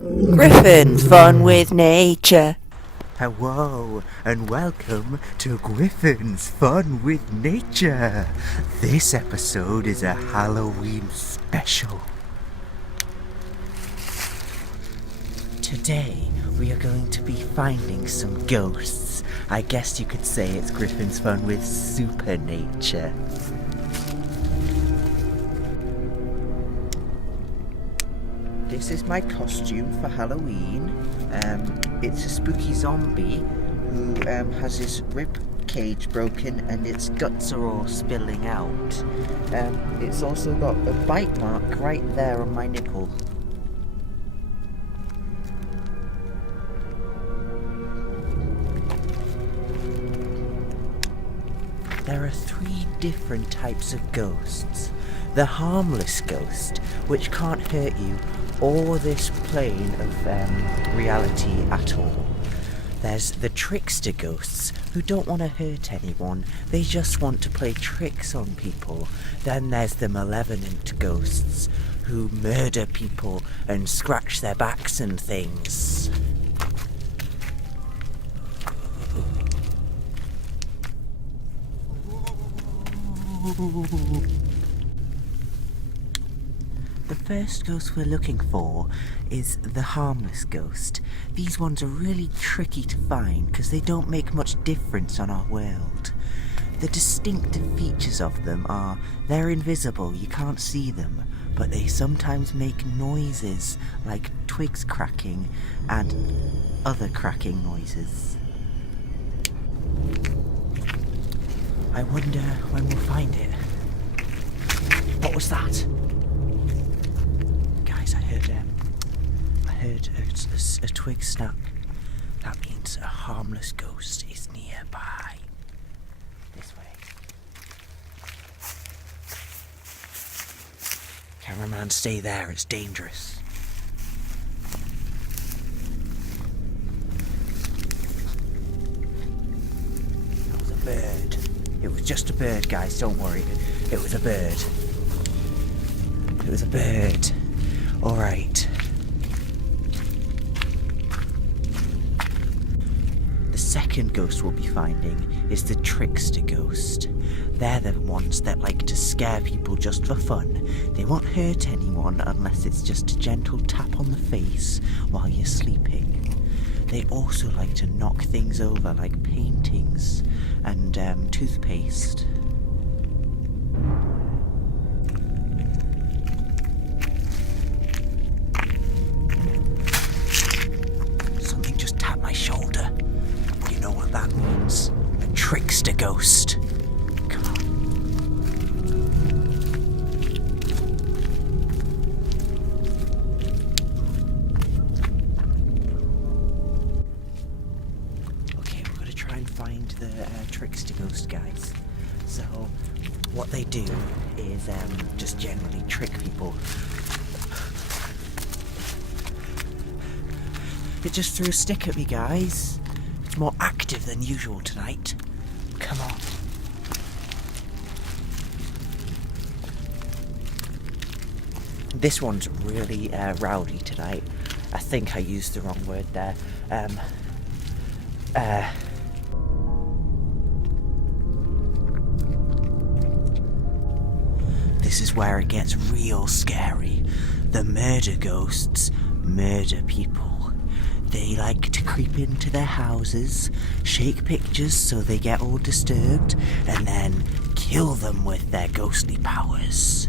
Griffin's Fun with Nature. Hello and welcome to Griffin's Fun with Nature. This episode is a Halloween special. Today we are going to be finding some ghosts. I guess you could say it's Griffin's Fun with Super Nature. This is my costume for Halloween. It's a spooky zombie who has his rib cage broken and its guts are all spilling out. It's also got a bite mark right there on my nipple. There are 3 different types of ghosts. The harmless ghost, which can't hurt you or this plane of reality at all. There's the trickster ghosts, who don't want to hurt anyone, they just want to play tricks on people. Then there's the malevolent ghosts, who murder people and scratch their backs and things. The first ghost we're looking for is the harmless ghost. These ones are really tricky to find because they don't make much difference on our world. The distinctive features of them are they're invisible, you can't see them, but they sometimes make noises like twigs cracking and other cracking noises. I wonder when we'll find it. What was that? Guys, I heard a twig snap. That means a harmless ghost is nearby. This way. Cameraman, stay there, it's dangerous. That was a bird. It was just a bird, guys, don't worry. It was a bird. It was a bird. Alright. The second ghost we'll be finding is the trickster ghost. They're the ones that like to scare people just for fun. They won't hurt anyone unless it's just a gentle tap on the face while you're sleeping. They also like to knock things over like paintings and toothpaste. Something just tapped my shoulder. You know what that means? A trickster ghost. Come on. Okay, we're gonna try and find the trickster ghost, guys. So, what they do is just generally trick people. It just threw a stick at me, guys. It's more active than usual tonight. Come on. This one's really rowdy tonight. I think I used the wrong word there. This is where it gets real scary. The murder ghosts murder people. They like to creep into their houses, shake pictures so they get all disturbed, and then kill them with their ghostly powers.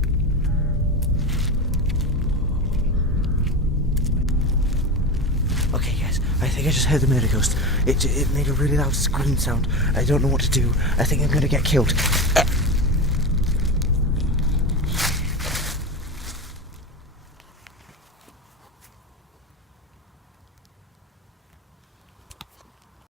Okay guys, I think I just heard the murder ghost. It made a really loud scream sound. I don't know what to do. I think I'm gonna get killed.